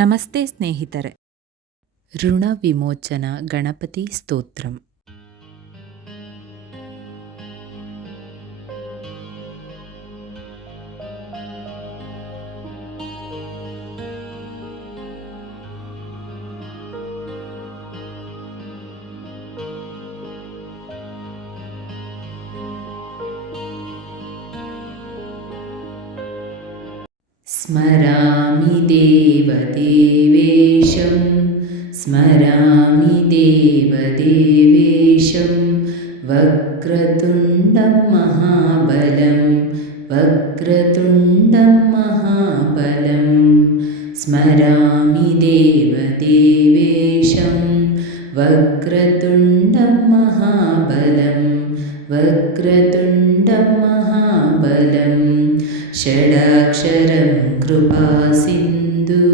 ನಮಸ್ತೆ ಸ್ನೇಹಿತರೆ. ಋಣ ವಿಮೋಚನ ಗಣಪತಿ ಸ್ತೋತ್ರಂ. स्मरामि देवदेवेशं स्मरामि देवदेवेशं वक्रतुण्डं महाबलं वक्रतुण्डं महाबलं स्मरामि देवदेवेशं वक्रतुण्डं महाबलं वक्रतुण्डं महाबलं षडाक्षरं कृपासिन्धु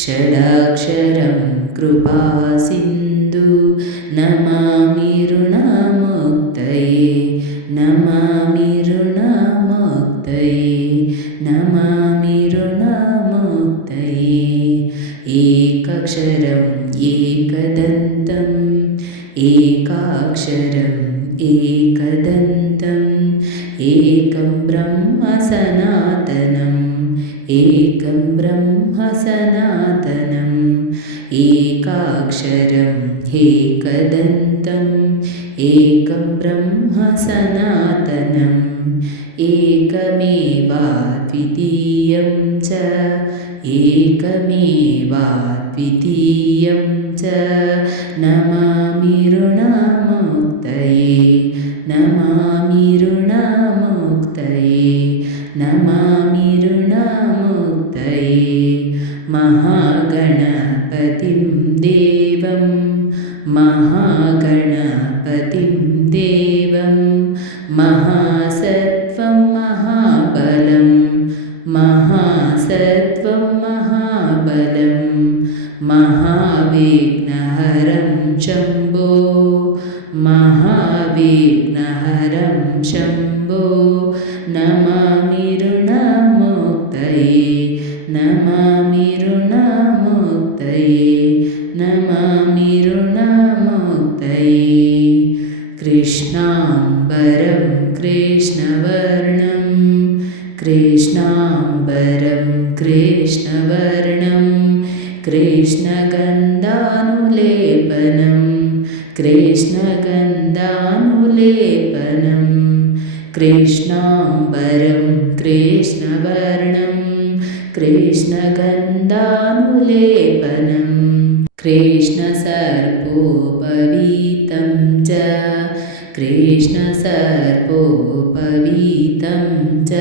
षडाक्षरं कृपासिन्धु नमामि ऋणमुक्तये नमामि ऋणमुक्तये नमामि ऋणमुक्तये। एकक्षरम् एकदन्तम् एकाक्षरम् एकं ब्रह्म सनातनम् एकाक्षरम् एकदन्तम् एकं ब्रह्म सनातनम् एकमेवाद्वितीयं च एकमेवाद्वितीयं च। नमामि ऋणमुक्तये महासत्त्वं महाबलं महाविघ्नहरं शम्भो महाविघ्नहरं शम्भो नमामि ऋणमुक्तये नमामि ऋणमुक्तये कृष्णवर्णं कृष्णगन्धानुलेपनं कृष्णगन्धानुलेपनं कृष्णाम्बरं कृष्णवर्णं कृष्णगन्धानुलेपनं कृष्णसर्पोपवीतं च कृष्णसर्पोपवीतं च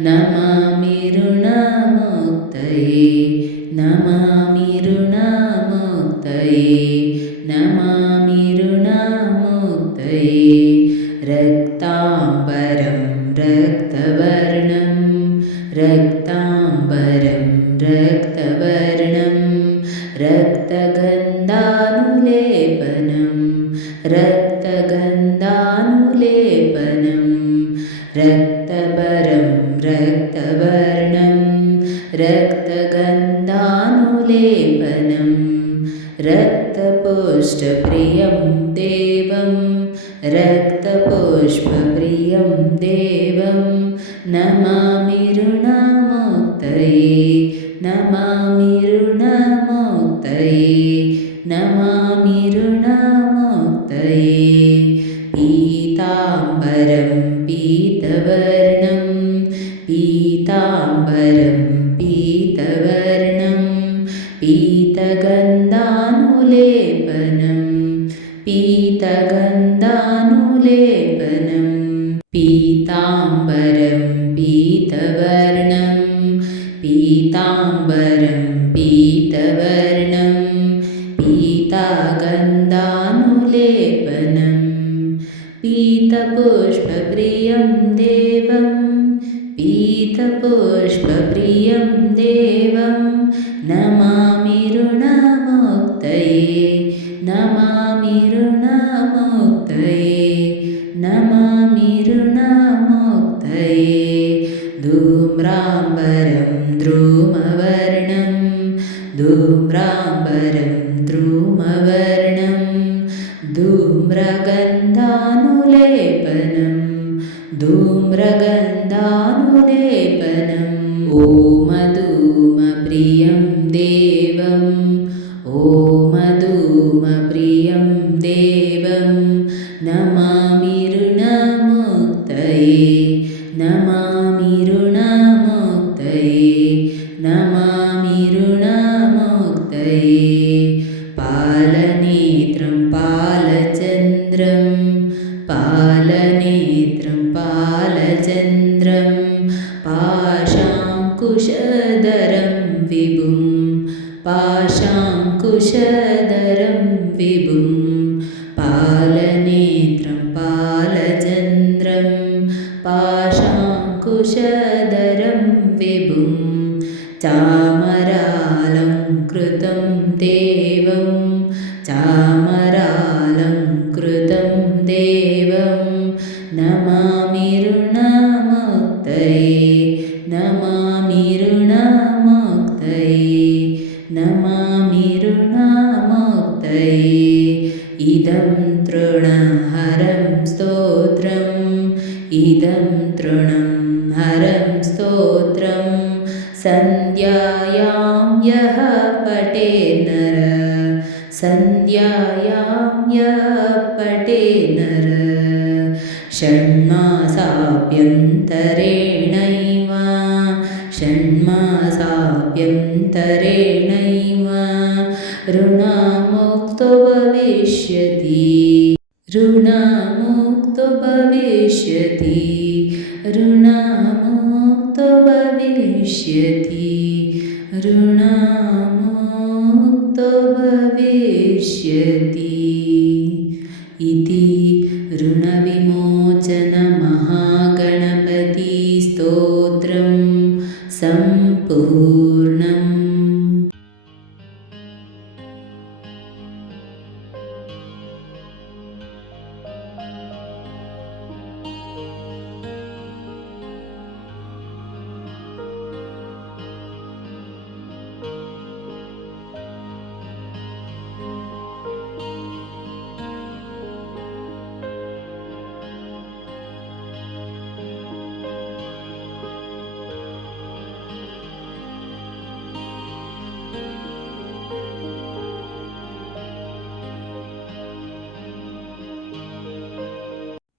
नमामि ऋणमुक्तये नमामि ऋणमुक्तये रक्ताम्बरं रक्तवर्णं रक्ताम्बरं रक्तवर्णं रक्तगन्धानुलेपनं रक्तगन्धानुलेपनं रक्तबरं रक्तगन्धानुलेपनं रक्तपुष्टप्रियं देवं रक्तपुष्पप्रियं देवं नमामि ऋणमुक्तये पीतगन्धानुलेपनं पीतगन्धानुलेपनं पीताम्बरं पीतवर्णं पीताम्बरं पीतवर्णं पीतागन्धानुलेपनं पीतपुष्पप्रियं देवं पीतपुष्पप्रियं देवं नमामि धूम्रगन्धानुलेपनं धूम्रगन्धानुलेपनं ओ मधुम देवम् ॐ मधुम പാലനേത്രം പാലചന്ദ്രം പാലനേത്രം പാലചന്ദ്രം പാശാങ്കുശധരം വിഭും പാശാങ്കുശധരം വിഭും പാലനേത്രം പാലചന്ദ്രം പാശാങ്കുശധരം വിഭും ചാ चामरालङ्कृतं देवं नमामि ऋणमुक्तये नमामि ऋणमुक्तये नमामि ऋणमुक्तये। इदं तृणहरं स्तोत्रम् इदं तृणं हरं स्तोत्रं सन्ध्यायां यः सन्ध्यायां यः पटे नर षण्मासाभ्यन्तरेणैव। षण्मासाभ्यन्तरेणैव। ऋणमुक्तो भविष्यति ऋणमुक्तो भविष्यति ऋणमुक्तो इति ऋणवि